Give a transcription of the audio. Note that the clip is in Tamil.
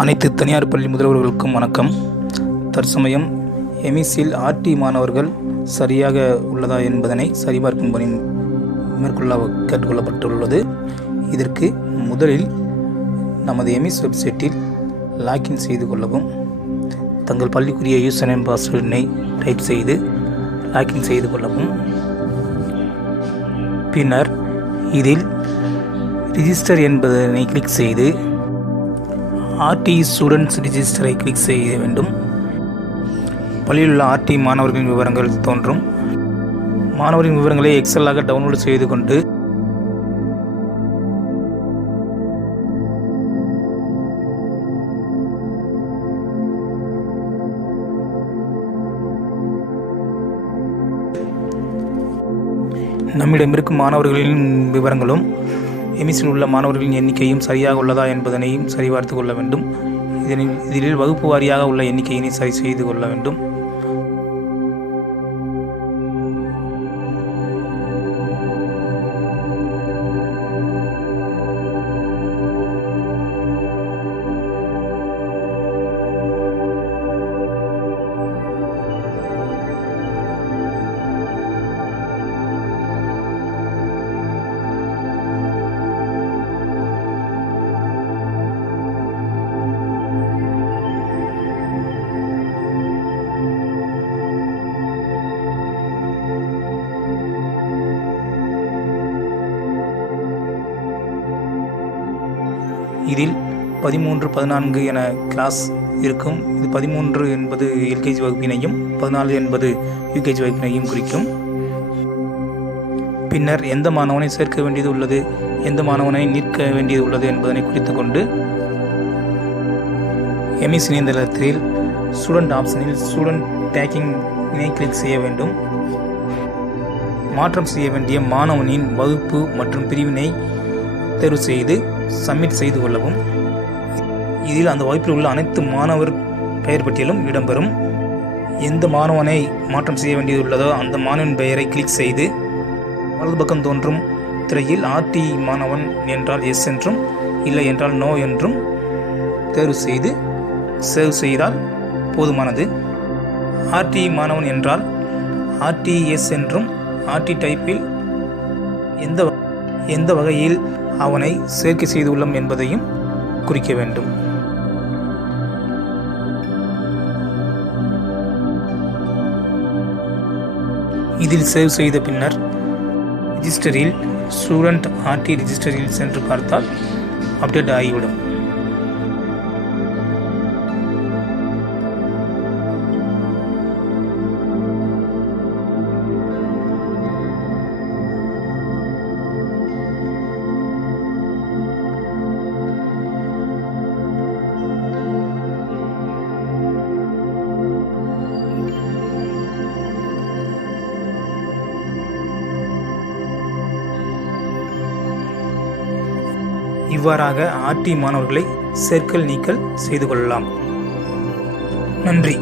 அனைத்து தனியார் பள்ளி முதல்வர்களுக்கும் வணக்கம். தற்சமயம் எமிஸில் ஆர்டி மாணவர்கள் சரியாக உள்ளதா என்பதனை சரிபார்க்கும் பணி மேற்கொள்ள கேட்டுக்கொள்ளப்பட்டுள்ளது. இதற்கு முதலில் நமது எமிஸ் வெப்சைட்டில் லாக்இன் செய்து கொள்ளவும். தங்கள் பள்ளிக்குரிய யூசர் நேம் பாஸ்வேர்டினை டைப் செய்து லாக்இன் செய்து கொள்ளவும். பின்னர் இதில் ரிஜிஸ்டர் என்பதனை கிளிக் செய்து ஆர்டி ஸ்டூடெண்ட்ஸ் ரிஜிஸ்டரை கிளிக் செய்ய வேண்டும். பள்ளியில் உள்ள ஆர்டி மாணவர்களின் விவரங்கள் தோன்றும். மாணவரின் விவரங்களை எக்ஸலாக டவுன்லோடு செய்து கொண்டு நம்மிடம் இருக்கும் மாணவர்களின் விவரங்களும் எமிஸில் உள்ள மாணவர்களின் எண்ணிக்கையும் சரியாக உள்ளதா என்பதனையும் சரிபார்த்து கொள்ள வேண்டும். இதில் வகுப்பு வாரியாக உள்ள எண்ணிக்கையினை சரி செய்து கொள்ள வேண்டும். இதில் 13, 14 என கிளாஸ் இருக்கும். இது 13 என்பது எல்கேஜி வகுப்பினையும் 14 என்பது யூகேஜி வகுப்பினையும் குறிக்கும். பின்னர் எந்த மாணவனை சேர்க்க வேண்டியது உள்ளது, எந்த மாணவனை நீக்க வேண்டியது உள்ளது என்பதனை குறித்து கொண்டு எமிஸ் இணையதளத்தில் ஸ்டூடெண்ட் ஆப்ஷனில் ஸ்டூடெண்ட் டேக்கிங்கினை கிளிக் செய்ய வேண்டும். மாற்றம் செய்ய வேண்டிய மாணவனின் வகுப்பு மற்றும் பிரிவினை தேர்வு செய்து சப்மிட் செய்து கொள்ளவும். இதில் அந்த வகுப்பில் உள்ள அனைத்து மாணவர் பெயர் பட்டியலும் இடம்பெறும். எந்த மாணவனை மாற்றம் செய்ய வேண்டியதுள்ளதோ அந்த மாணவன் பெயரை கிளிக் செய்து வலது பக்கம் தோன்றும் திரையில் ஆர்டி மாணவன் என்றால் எஸ் என்றும், இல்லை என்றால் நோ என்றும் தேர்வு செய்து சேவ் செய்தால் போதுமானது. ஆர்டி மாணவன் என்றால் ஆர்டி எஸ் என்றும், ஆர்டி டைப்பில் எந்த வகையில் அவனை சேர்க்கை செய்துள்ளோம் என்பதையும் குறிக்க வேண்டும். இதில் சேவ் செய்த பின்னர் ரிஜிஸ்டரில் ஸ்டூடெண்ட் ஆர்டி ரிஜிஸ்டரில் சென்று பார்த்தால் அப்டேட் ஆகிவிடும். இவ்வாறாக ஆர்டி மாணவர்களை சேர்க்கல் நீக்கல் செய்து கொள்ளலாம். நன்றி.